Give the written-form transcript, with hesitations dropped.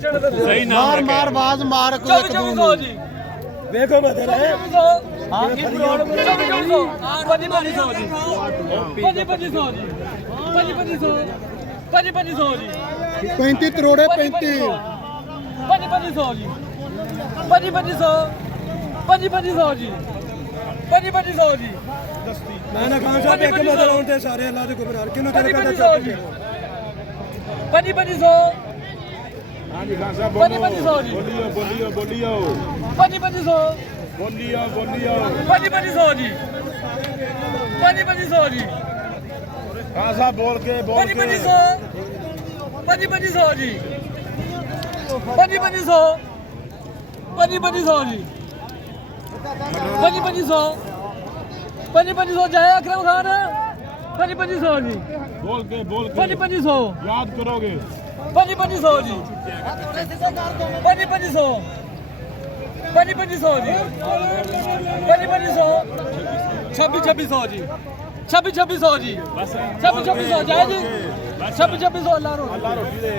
सही नाम मार मार बाज मार को एक दो जी देखो बदल है हाँ की पुराण में 2500 जी 2500 जी 2500 जी 35 करोड़ 35 2500 जी 2500 जी 2500 जी ना ना खान साहब एक बदल होते सारे अल्लाह के गुबरार क्यों ना तेरे पैदा 2500 जी 2500 हाँ जी खान साहब 2500 जी बोलियो बोलियो बोलियो 2500 बोलियो बोलियो 2500 जी 2500 जी खान साहब बोल के 2500 जी 2500 जी 2500 जाए अकरम खान 2500 जी बोल के 2500 याद करोगे 2500 जी 2500 2500 जी 2500 2600 जी 2600 जी 2600 जाए जी 2600 अल्लाह रो अल्लाह रोटी दे